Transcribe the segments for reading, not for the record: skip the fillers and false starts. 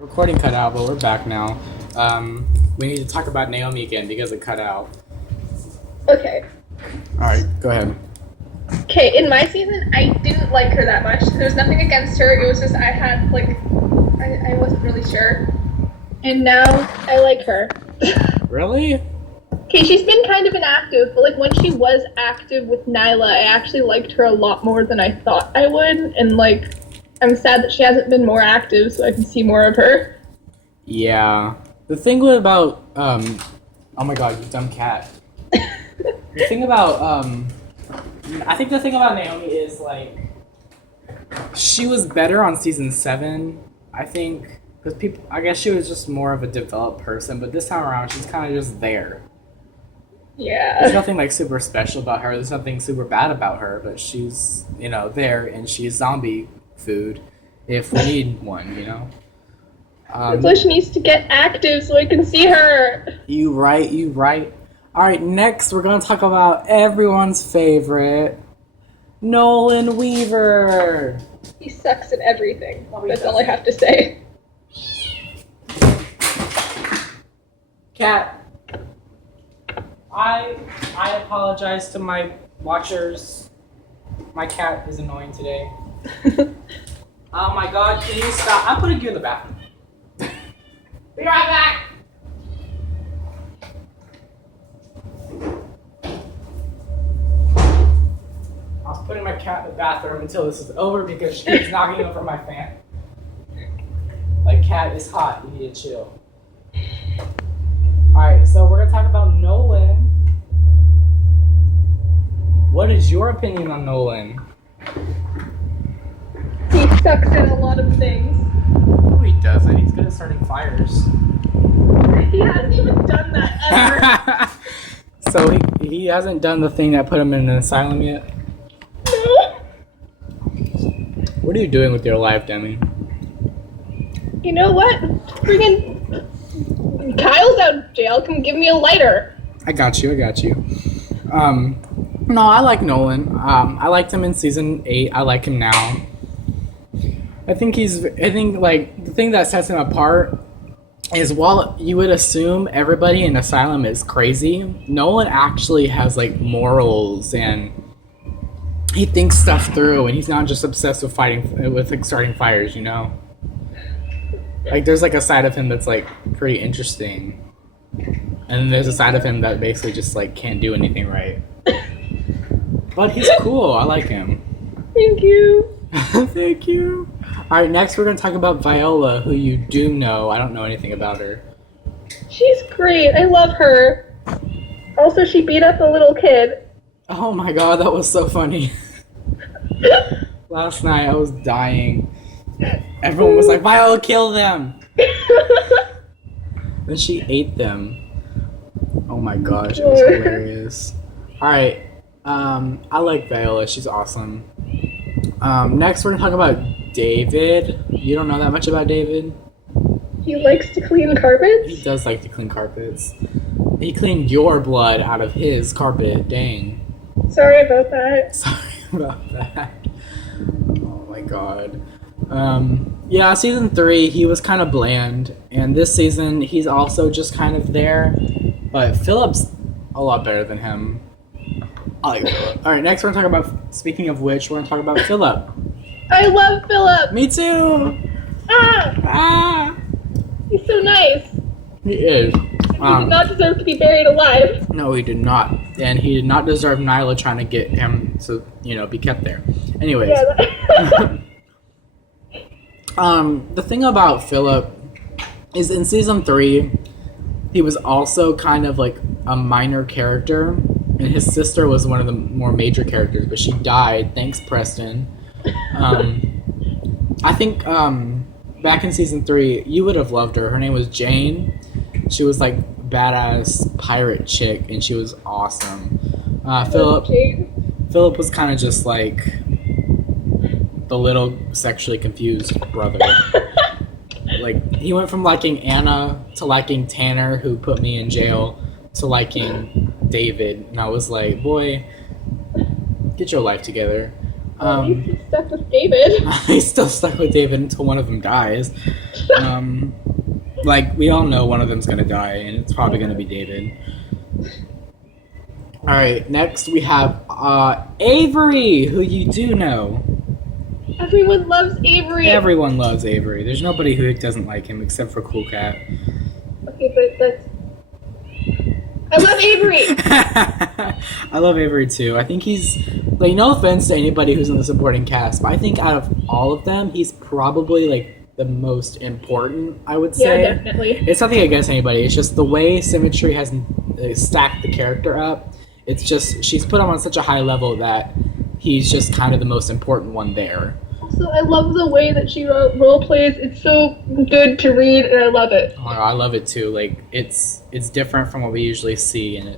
Recording cut out, but we're back now. We need to talk about Naomi again because it cut out. Okay. Alright, go ahead. Okay, in my season, I didn't like her that much. There was nothing against her. It was just I wasn't really sure. And now I like her. Really? Okay, she's been kind of inactive, but like when she was active with Nyla, I actually liked her a lot more than I thought I would. And like, I'm sad that she hasn't been more active so I can see more of her. Yeah. The thing about, oh my god, you dumb cat. The thing about, I think the thing about Naomi is, like, she was better on season 7, I think, because I guess she was just more of a developed person, but this time around, she's kind of just there. Yeah. There's nothing, like, super special about her, there's nothing super bad about her, but she's, there, and she's zombie food if we need one, That's why she needs to get active so I can see her. You right. Alright, next we're gonna talk about everyone's favorite, Nolan Weaver. He sucks at everything. That's all I have to say. Cat, I apologize to my watchers. My cat is annoying today. Oh my god, can you stop? I'm putting you in the bathroom. Be right back! I was putting my cat in the bathroom until this is over because she keeps knocking over my fan. Like, cat is hot, you need to chill. Alright, so we're gonna talk about Nolan. What is your opinion on Nolan? He sucks at a lot of things. No, he doesn't. He's good at starting fires. He hasn't even done that ever. So he hasn't done the thing that put him in an asylum yet? No. What are you doing with your life, Demi? You know what? Friggin' Kyle's out of jail. Come give me a lighter. I got you. No, I like Nolan. I liked him in season 8. I like him now. I think like the thing that sets him apart is while you would assume everybody in Asylum is crazy, Nolan actually has like morals and he thinks stuff through and he's not just obsessed with starting fires, Like there's like a side of him that's like pretty interesting. And then there's a side of him that basically just like can't do anything right. But he's cool. I like him. Thank you. Thank you. Alright, next we're going to talk about Viola, who you do know. I don't know anything about her. She's great. I love her. Also, she beat up a little kid. Oh my god, that was so funny. Last night I was dying. Everyone was like, Viola, kill them! Then she ate them. Oh my gosh, it was hilarious. Alright, I like Viola. She's awesome. Next we're going to talk about David. You don't know that much about David? He likes to clean carpets? He does like to clean carpets. He cleaned your blood out of his carpet. Dang. Sorry about that. Sorry about that. Oh my god. Yeah, season 3, he was kind of bland. And this season, he's also just kind of there. But Philip's a lot better than him. I like Philip. Alright, next we're going to talk about, speaking of which, we're going to talk about Philip. I love Philip. Me too! Ah! He's so nice. He is. He did not deserve to be buried alive. No, he did not. And he did not deserve Nyla trying to get him to, be kept there. Anyways. Yeah, The thing about Philip is in season 3, he was also kind of like a minor character. And his sister was one of the more major characters, but she died. Thanks, Preston. I think back in season 3, you would have loved her. Her name was Jane. She was like badass pirate chick, and she was awesome. Philip was kind of just like the little sexually confused brother. Like he went from liking Anna to liking Tanner, who put me in jail, to liking David, and I was like, boy, get your life together. He's stuck with David. He's still stuck with David until one of them dies. Like, we all know one of them's gonna die, and it's probably gonna be David. Alright, next we have Avery, who you do know. Everyone loves Avery. Everyone loves Avery. There's nobody who doesn't like him except for Cool Cat. Okay, but that's... I love Avery! I love Avery too. I think he's, like, no offense to anybody who's in the supporting cast, but I think out of all of them, he's probably, like, the most important, I would say. Yeah, definitely. It's nothing against anybody. It's just the way Symmetry has stacked the character up. It's just, she's put him on such a high level that he's just kind of the most important one there. Also, I love the way that she role plays. It's so good to read, and I love it. Oh, I love it too. Like, it's different from what we usually see, and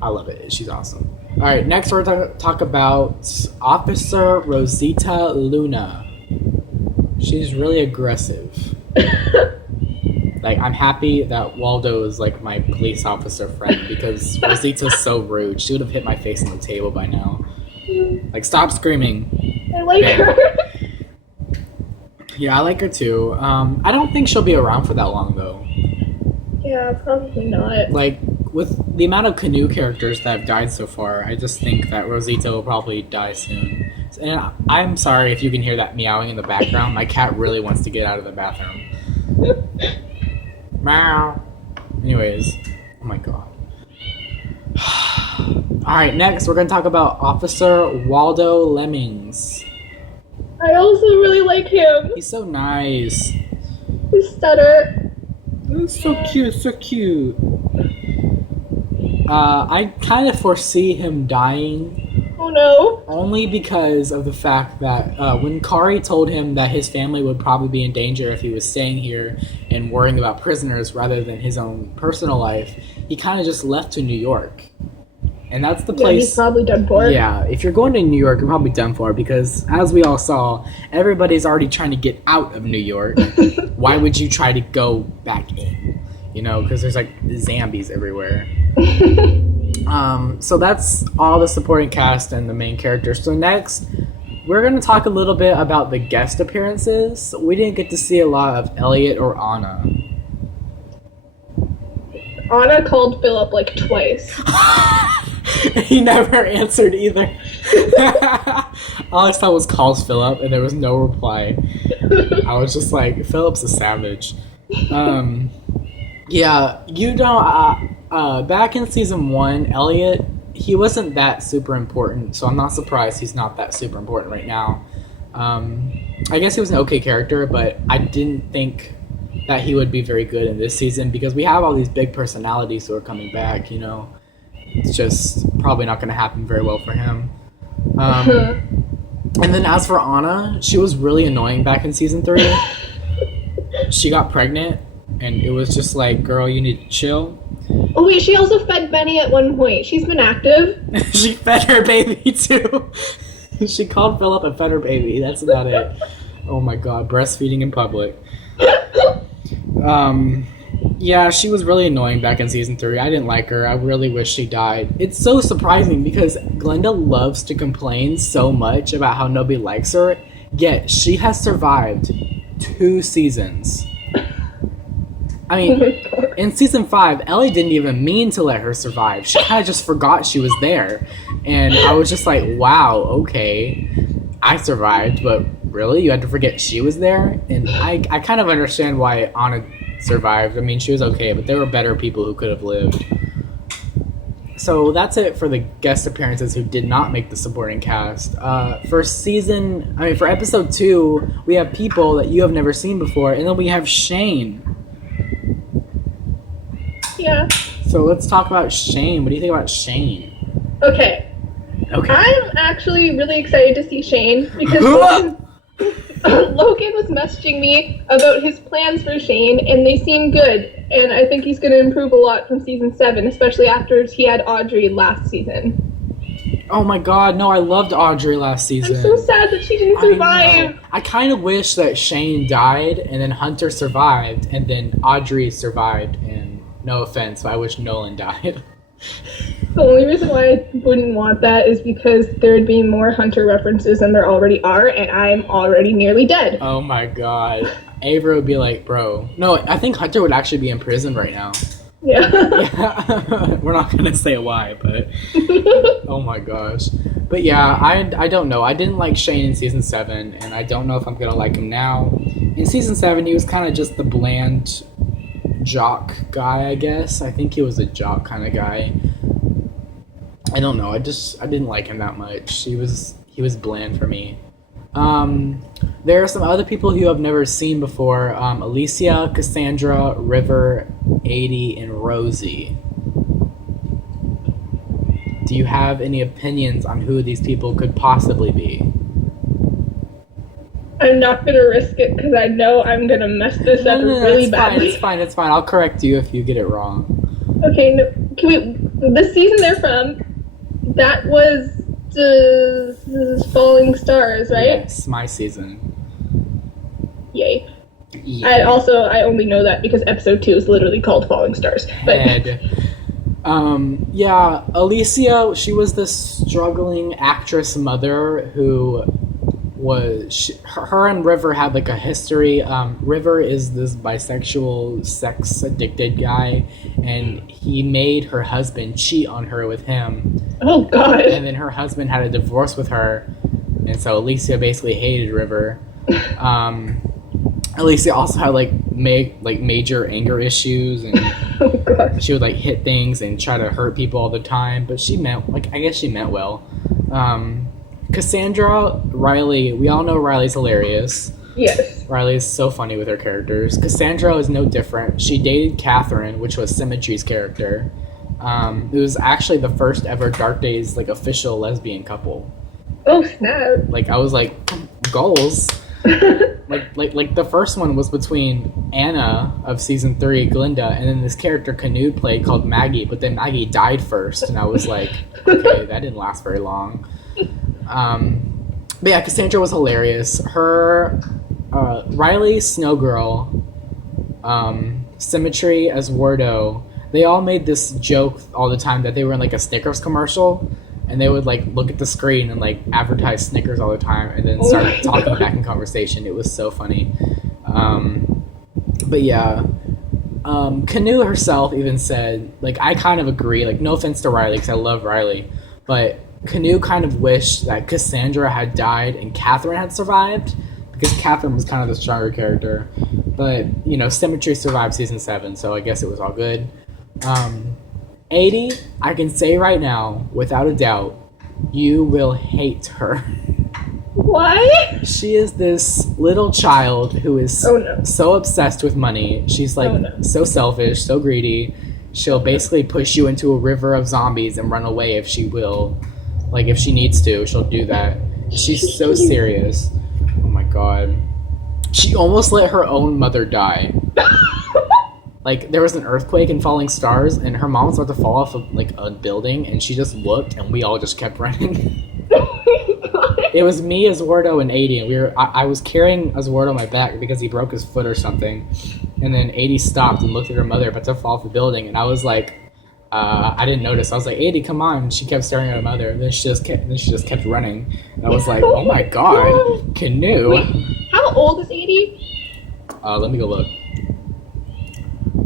I love it. She's awesome. All right, next we're going to talk about Officer Rosita Luna. She's really aggressive. Like, I'm happy that Waldo is, like, my police officer friend, because Rosita's so rude. She would have hit my face on the table by now. Like, stop screaming. I like her. Yeah, I like her too. I don't think she'll be around for that long, though. Yeah, probably not. Like, with the amount of Canoe characters that have died so far, I just think that Rosita will probably die soon. And I'm sorry if you can hear that meowing in the background. My cat really wants to get out of the bathroom. Meow. Anyways, oh my god. Alright, next we're going to talk about Officer Waldo Lemmings. I also really like him. He's so nice. His stutter. He's so cute, so cute. I kind of foresee him dying. Oh no. Only because of the fact that when Kari told him that his family would probably be in danger if he was staying here and worrying about prisoners rather than his own personal life, he kind of just left to New York. And that's the place... Yeah, he's probably done for. Yeah, if you're going to New York, you're probably done for, because as we all saw, everybody's already trying to get out of New York. Why would you try to go back in? You know, because there's like zombies everywhere. So that's all the supporting cast and the main characters. So next, we're going to talk a little bit about the guest appearances. We didn't get to see a lot of Elliot or Anna. Anna called Philip like twice. He never answered either. All I saw was calls Philip, and there was no reply. I was just like, Philip's a savage. Yeah, you know, back in season 1, Elliot, he wasn't that super important, so I'm not surprised he's not that super important right now. I guess he was an okay character, but I didn't think that he would be very good in this season, because we have all these big personalities who are coming back, you know. It's just probably not going to happen very well for him. And then as for Anna, she was really annoying back in season 3. She got pregnant, and it was just like, girl, you need to chill. Oh wait, she also fed Benny at one point. She's been active. She fed her baby too. She called Philip and fed her baby. That's about it. Oh my god, breastfeeding in public. Yeah, she was really annoying back in season 3. I didn't like her. I really wish she died. It's so surprising because Glenda loves to complain so much about how nobody likes her, yet she has survived 2 seasons. I mean, in season 5, Ellie didn't even mean to let her survive. She kind of just forgot she was there. And I was just like, wow, okay. I survived, but really? You had to forget she was there? And I kind of understand why Anna survived. I mean, she was okay, but there were better people who could have lived. So that's it for the guest appearances who did not make the supporting cast. For episode 2, we have people that you have never seen before, and then we have Shane. Yeah. So let's talk about Shane. What do you think about Shane? Okay. I'm actually really excited to see Shane because Logan was messaging me about his plans for Shane, and they seem good. And I think he's going to improve a lot from season 7, especially after he had Audrey last season. Oh my god, no, I loved Audrey last season. I'm so sad that she didn't survive. I kind of wish that Shane died, and then Hunter survived, and then Audrey survived, and no offense, but I wish Nolan died. The only reason why I wouldn't want that is because there'd be more Hunter references than there already are, and I'm already nearly dead. Oh my god. Avery would be like, bro. No, I think Hunter would actually be in prison right now. Yeah. Yeah. We're not gonna say why, but oh my gosh. But yeah, I don't know. I didn't like Shane in season 7, and I don't know if I'm gonna like him now. In season 7, he was kind of just the bland jock guy, I guess. I think he was a jock kind of guy. I don't know. I didn't like him that much. He was bland for me. There are some other people who I've never seen before. Alicia, Cassandra, River, 80, and Rosie. Do you have any opinions on who these people could possibly be? I'm not gonna risk it because I know I'm gonna mess this up really it's badly. fine. It's fine. I'll correct you if you get it wrong. Okay, no, can we? The season they're from, that was the Falling Stars, right? Yes, my season. Yay. Yeah. I only know that because episode 2 is literally called Falling Stars. But Head. Yeah, Alicia, she was this struggling actress mother who her and River had like a history. River is this bisexual, sex addicted guy, and he made her husband cheat on her with him. oh god. And then her husband had a divorce with her, and so Alicia basically hated River. Alicia also had like major anger issues, and oh god. she would like hit things and try to hurt people all the time. But I guess she meant well. Cassandra, Riley, we all know Riley's hilarious. Yes. Riley is so funny with her characters. Cassandra is no different. She dated Catherine, which was Symmetry's character. It was actually the first ever Dark Days like official lesbian couple. Oh snap. Like I was like, goals. like the first one was between Anna of season 3, Glinda, and then this character Canute played called Maggie, but then Maggie died first, and I was like, okay, that didn't last very long. But yeah, Cassandra was hilarious. Her, Riley, Snowgirl, Symmetry as Wardo, they all made this joke all the time that they were in like a Snickers commercial, and they would like look at the screen and like advertise Snickers all the time, and then start talking back in conversation. It was so funny. But yeah, Canoe herself even said, like, I kind of agree. Like, no offense to Riley, because I love Riley, but Canoe kind of wished that Cassandra had died and Catherine had survived, because Catherine was kind of the stronger character. But, you know, Symmetry survived season 7, so I guess it was all good. 80, I can say right now, without a doubt, you will hate her. Why? She is this little child who is Oh, no. so obsessed with money. She's like so selfish, so greedy. She'll basically push you into a river of zombies and run away if she will. Like, if she needs to, she'll do that. She's so serious. Oh my god. She almost let her own mother die. Like, there was an earthquake in Falling Stars, and her mom was about to fall off of, like, a building, and she just looked, and we all just kept running. It was me, Oswardo, and 80, and I was carrying Oswardo on my back because he broke his foot or something, and then 80 stopped and looked at her mother about to fall off the building, and I was like, I didn't notice. I was like, 80, come on. And she kept staring at her mother, and then she just kept running, and I was like, oh my god, Canoe. Wait, how old is 80? Let me go look.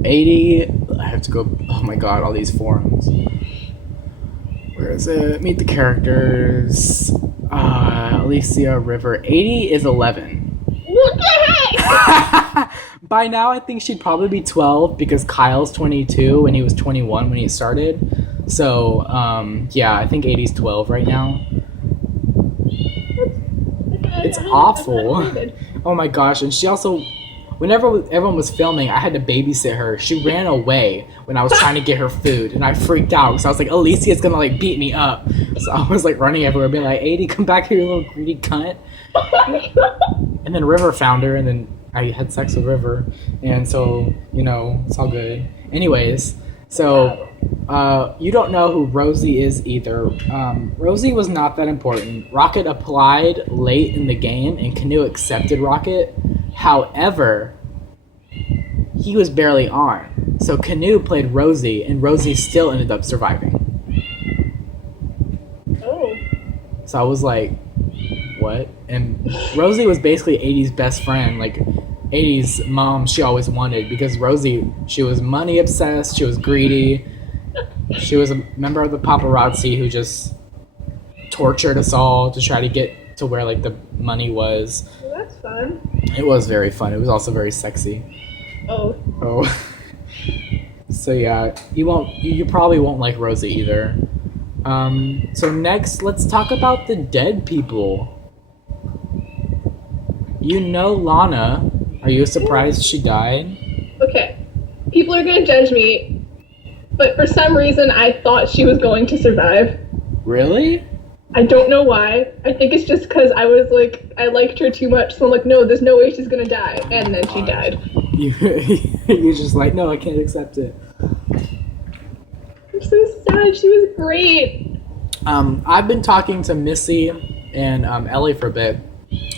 80, I have to go, oh my god, all these forums. Where is it? Meet the characters. Alicia, River. 80 is 11. What the heck? By now, I think she'd probably be 12 because Kyle's 22 and he was 21 when he started. So, yeah, I think 80's 12 right now. It's awful. Oh my gosh, and she also... Whenever everyone was filming, I had to babysit her. She ran away when I was trying to get her food, and I freaked out because I was like, Alicia's gonna like beat me up. So I was like running everywhere, being like, 80, come back here, you little greedy cunt. And then River found her, and then I had sex with River, and so, you know, it's all good. Anyways, so you don't know who Rosie is either. Rosie was not that important. Rocket applied late in the game, and Canoe accepted Rocket. However, he was barely on. So Canoe played Rosie, and Rosie still ended up surviving. Oh. So I was like, what? And Rosie was basically 80's best friend, like 80's mom she always wanted, because Rosie, she was money obsessed, she was greedy, she was a member of the paparazzi who just tortured us all to try to get to where like the money was. Well, that's fun. It was very fun. It was also very sexy. Oh. Oh. So yeah, you probably won't like Rosie either. So next, let's talk about the dead people. You know Lana. Are you surprised she died? Okay. People are gonna judge me, but for some reason I thought she was going to survive. Really? I don't know why. I think it's just because I was like, I liked her too much, so I'm like, no, there's no way she's gonna die. And then she died. You're just like, no, I can't accept it. I'm so sad. She was great. I've been talking to Missy and Ellie for a bit,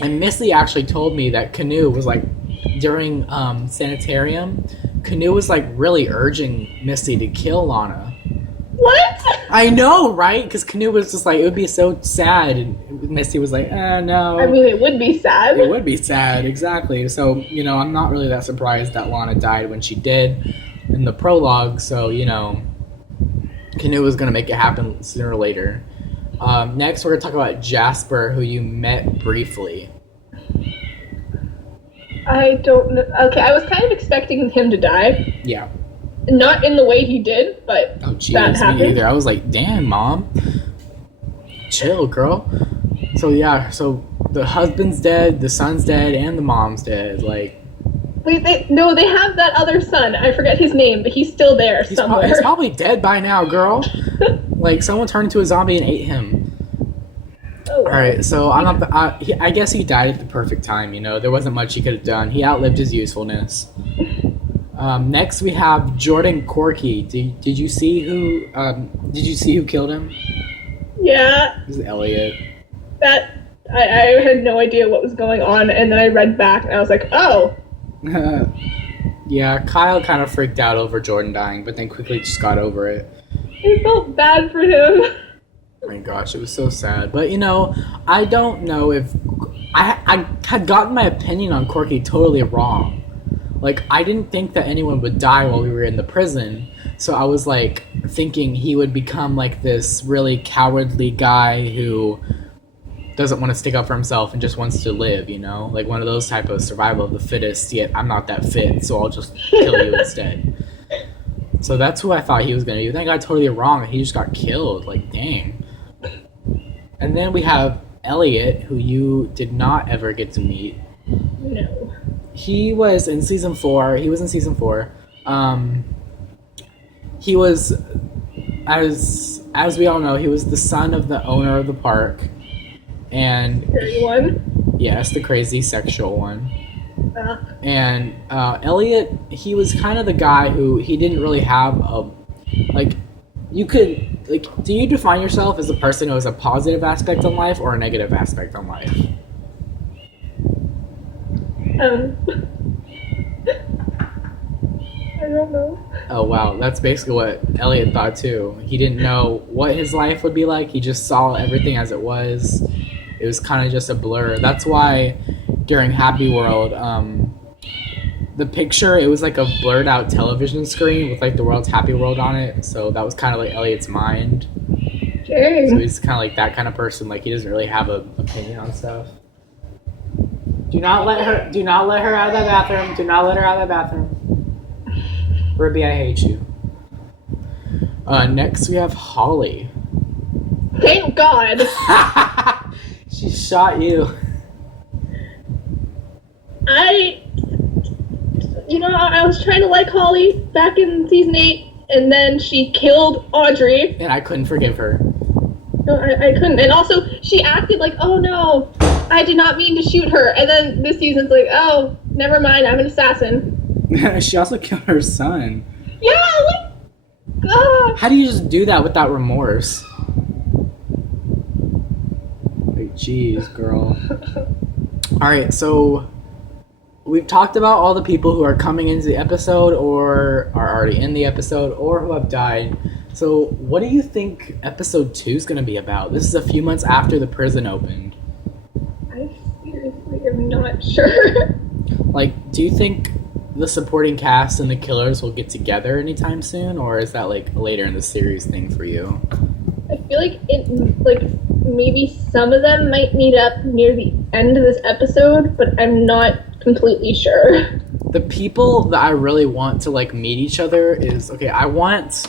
and Missy actually told me that Canoe was like, during Sanitarium, Canoe was like really urging Missy to kill Lana. What? I know, right? Because Canoe was just like, it would be so sad, and Missy was like, no. I mean, it would be sad. It would be sad, exactly. So, you know, I'm not really that surprised that Lana died when she did in the prologue, so, you know, Canoe was going to make it happen sooner or later. Next, we're going to talk about Jasper, who you met briefly. I don't know. Okay, I was kind of expecting him to die. Yeah. Not in the way he did, but Oh, jeez, that me happened. either. I was like, damn, Mom. Chill, girl. So, yeah, so the husband's dead, the son's dead, and the mom's dead. Like, Wait, they have that other son. I forget his name, but he's still there somewhere. he's probably dead by now, girl. Like, someone turned into a zombie and ate him. Oh, wow. All right, so I guess he died at the perfect time. You know, there wasn't much he could have done. He outlived his usefulness. Next, we have Jordan Corky. Did you see who killed him? Yeah, It was Elliot. that I had no idea what was going on, and then I read back, and I was like, oh. Yeah, Kyle kind of freaked out over Jordan dying, but then quickly just got over it. I felt bad for him. Oh my gosh, it was so sad. But you know, I don't know if I had gotten my opinion on Corky totally wrong. Like, I didn't think that anyone would die while we were in the prison, so I was like thinking he would become like this really cowardly guy who doesn't want to stick up for himself and just wants to live, you know, like one of those type of survival of the fittest. Yet I'm not that fit, so I'll just kill you instead. So that's who I thought he was gonna be. Then I got totally wrong. He just got killed. Like, dang. And then we have Elliot, who you did not ever get to meet. No. He was in season 4. He was, as we all know, he was the son of the owner of the park. And Everyone. yes, the crazy sexual one. Uh, And Elliot, he was kind of the guy who he didn't really have a, like, you could, like, do you define yourself as a person who has a positive aspect on life or a negative aspect on life? I don't know. Oh wow, that's basically what Elliot thought too. He didn't know what his life would be like. He just saw everything as it was. It was kind of just a blur. That's why during Happy World, the picture, it was like a blurred out television screen with like the world's Happy World on it. So that was kind of like Elliot's mind. So Dang. he's kind of like that kind of person. Like, he doesn't really have an opinion on stuff. Do not let her out of that bathroom. Do not let her out of that bathroom. Ruby, I hate you. Next we have Holly. Thank God. She shot you. I was trying to like Holly back in season 8, and then she killed Audrey. And I couldn't forgive her. No, I couldn't. And also, she acted like, oh no, I did not mean to shoot her. And then this season's like, oh, never mind, I'm an assassin. She also killed her son. Yeah, like, ah. How do you just do that without remorse? Like, jeez, girl. Alright, so we've talked about all the people who are coming into the episode or are already in the episode or who have died. So, what do you think episode 2 is going to be about? This is a few months after the prison opened. I seriously am not sure. Like, do you think the supporting cast and the killers will get together anytime soon, or is that like later in the series thing for you? I feel like maybe some of them might meet up near the end of this episode, but I'm not completely sure. The people that I really want to like meet each other is okay. I want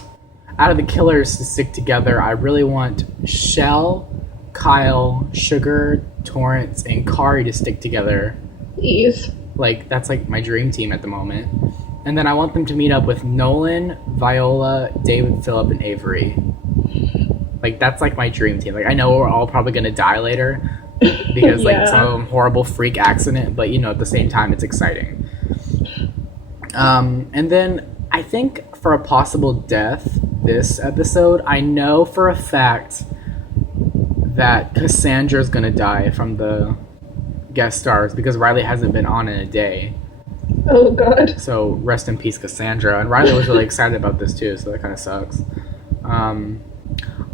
out of the killers to stick together. I really want Shell, Kyle, Sugar, Torrance, and Kari to stick together. Please. Like, that's like my dream team at the moment. And then I want them to meet up with Nolan, Viola, David, Phillip, and Avery. Like, that's like my dream team. Like, I know we're all probably gonna die later because like some of them horrible freak accident, but you know, at the same time, it's exciting. And then I think for a possible death this episode, I know for a fact that Cassandra's gonna die from the guest stars because Riley hasn't been on in a day. Oh god. So rest in peace, Cassandra. And Riley was really excited about this too, so that kind of sucks.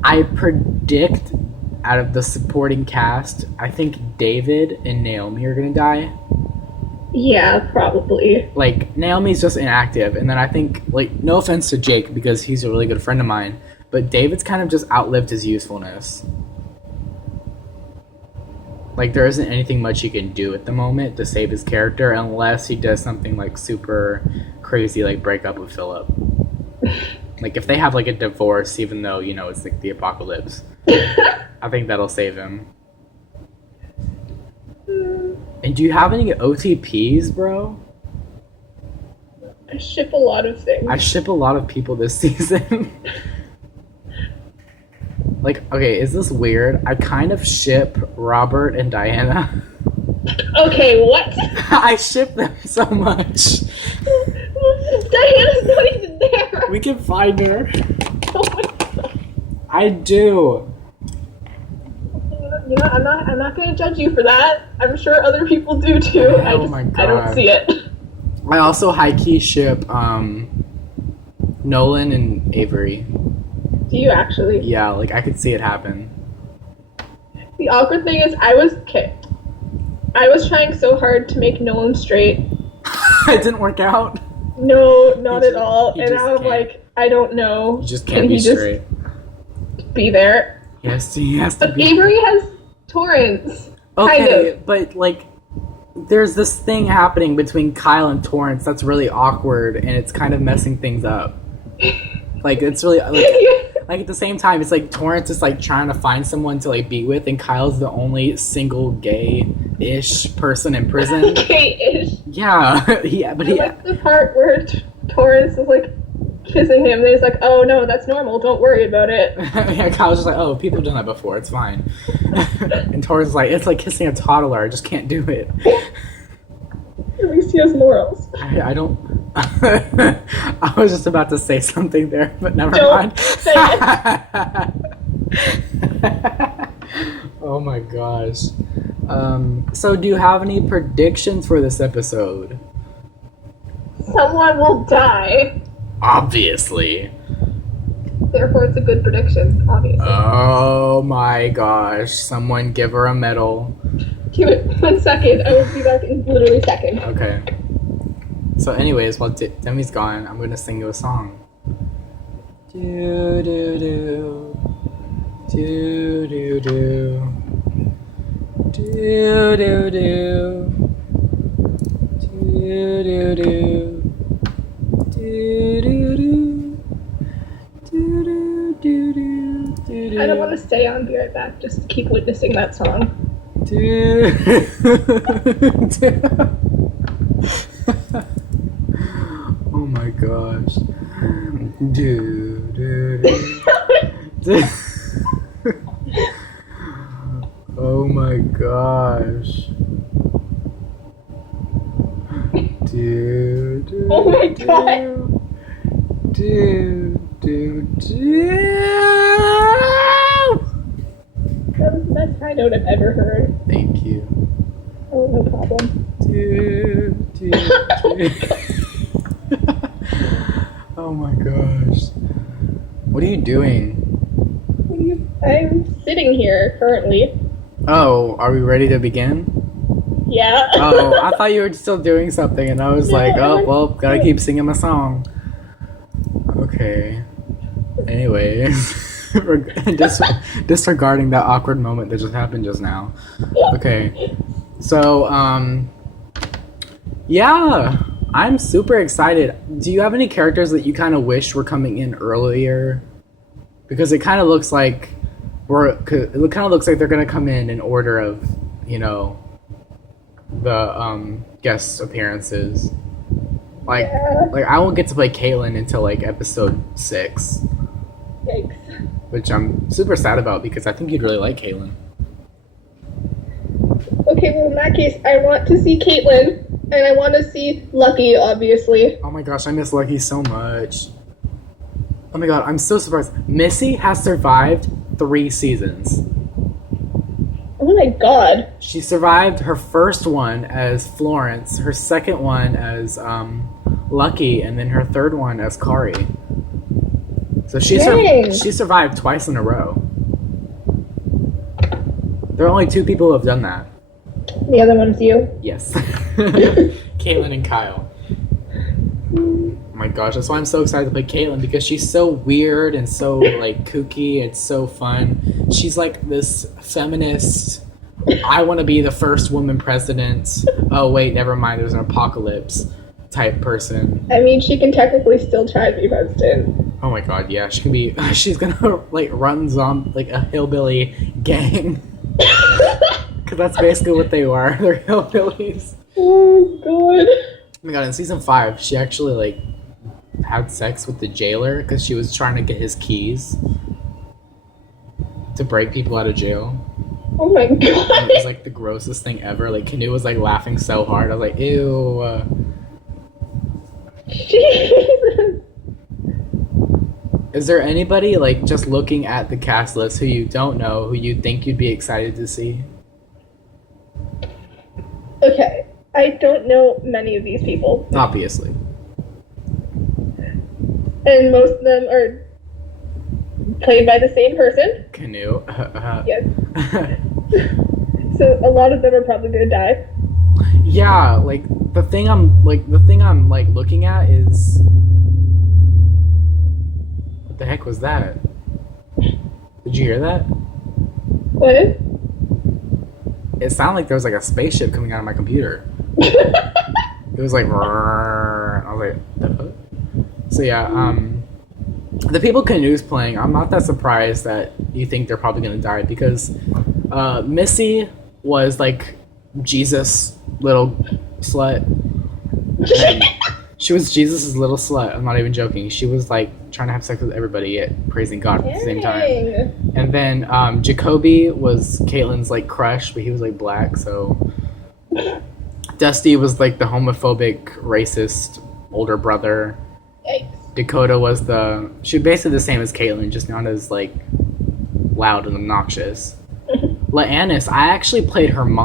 I predict out of the supporting cast, I think David and Naomi are gonna die. Yeah, probably. Like, Naomi's just inactive, and then I think, like, no offense to Jake because he's a really good friend of mine, but David's kind of just outlived his usefulness. Like, there isn't anything much he can do at the moment to save his character unless he does something, like, super crazy, like break up with Phillip. Like, if they have, like, a divorce, even though, you know, it's, like, the apocalypse, I think that'll save him. And do you have any OTPs, bro? I ship a lot of things. I ship a lot of people this season. Like, okay, is this weird? I kind of ship Robert and Diana. Okay, what? I ship them so much. Diana's not even there. We can find her. Oh my god. I do. You know, I'm not gonna judge you for that. I'm sure other people do too. Oh my God. I don't see it. I also high-key ship Nolan and Avery. Do you actually? Yeah, like, I could see it happen. The awkward thing is, I was trying so hard to make Nolan straight. It didn't work out. No, not at all. He And just now I'm can't. like, I don't know. You just can't Can be he just straight. be there? Yes, he has to But be. Avery has Torrance. Okay, Kind of. but like, there's this thing happening between Kyle and Torrance that's really awkward, and it's kind of messing things up. Like, it's really like at the same time, it's like Torrance is like trying to find someone to like be with, and Kyle's the only single gay-ish person in prison. Gay-ish. Yeah, yeah, but I like the part where Torrance is like kissing him, and he's like, "Oh no, that's normal. Don't worry about it." yeah, Kyle's just like, "Oh, people have done that before. It's fine." And Torrance is like, "It's like kissing a toddler. I just can't do it." At least he has morals. I don't. I was just about to say something there, but never Don't mind. say Oh my gosh. So do you have any predictions for this episode? Someone will die. Obviously. Therefore, it's a good prediction, obviously. Oh my gosh. Someone give her a medal. Give it 1 second. I will be back in literally a second. Okay. So anyways, while Demi's gone, I'm gonna sing you a song. Do do do. Do do do. Do do do. Do do do. Do do do. Do do do do. I don't want to stay on. Be right back. Just keep witnessing that song. Do. Oh my gosh. Do do do. Oh my gosh. Do do. Oh my God. Do do do. That was the best high note I've ever heard. Thank you. Oh no problem. Oh my gosh. What are you doing? I'm sitting here currently. Oh, are we ready to begin? Yeah. Oh, I thought you were still doing something, and I was No, like, oh, I'm- well, gotta keep singing my song. Okay. Anyways, disregarding that awkward moment that just happened just now. Okay. So, yeah, I'm super excited. Do you have any characters that you kind of wish were coming in earlier? Because it kind of looks like it kind of looks like they're gonna come in order of, the guest appearances. Like, Yeah. like I won't get to play Caitlyn until like episode 6, Yikes. which I'm super sad about because I think you'd really like Caitlyn. Okay, well in that case, I want to see Caitlyn, and I want to see Lucky, obviously. Oh my gosh, I miss Lucky so much. Oh my god, I'm so surprised. Missy has survived 3 seasons. Oh my god. She survived her first one as Florence, her second one as Lucky, and then her third one as Kari. So she Dang. she survived twice in a row. There are only 2 people who have done that. The other one's you. Yes. Caitlyn and Kyle. Oh my gosh, that's why I'm so excited to play Caitlyn, because she's so weird and so like kooky. It's so fun. She's like this feminist, I want to be the first woman president. Oh wait, never mind, there's an apocalypse type person. I mean, she can technically still try to be president. Oh my god, yeah, she can be. She's gonna like run like a hillbilly gang. Because that's basically what they are. They're hillbillies. Oh god. Oh my god, in season 5, she actually like had sex with the jailer because she was trying to get his keys to break people out of jail. Oh my And it was god. like the grossest thing ever. Like Canoe was like laughing so hard. I was like, ew. Jesus. Is there anybody like just looking at the cast list who you don't know who you think you'd be excited to see? Okay, I don't know many of these people, Obviously. and most of them are played by the same person. Canoe. Yes. So a lot of them are probably gonna die. Yeah, like the thing I'm looking at is, what the heck was that? Did you hear that? What? It sounded like there was like a spaceship coming out of my computer. It was like, "Rrrr." I was like, the fuck? So yeah, the people Canoe's playing, I'm not that surprised that you think they're probably gonna die, because Missy was like Jesus little slut. And she was Jesus' little slut. I'm not even joking. She was like trying to have sex with everybody yet praising God at the same time. Dang. And then Jacoby was Caitlyn's like crush, but he was like black. So Dusty was like the homophobic, racist older brother. Yikes. Dakota was she was basically the same as Caitlyn, just not as like loud and obnoxious. La'Annis, I actually played her mom.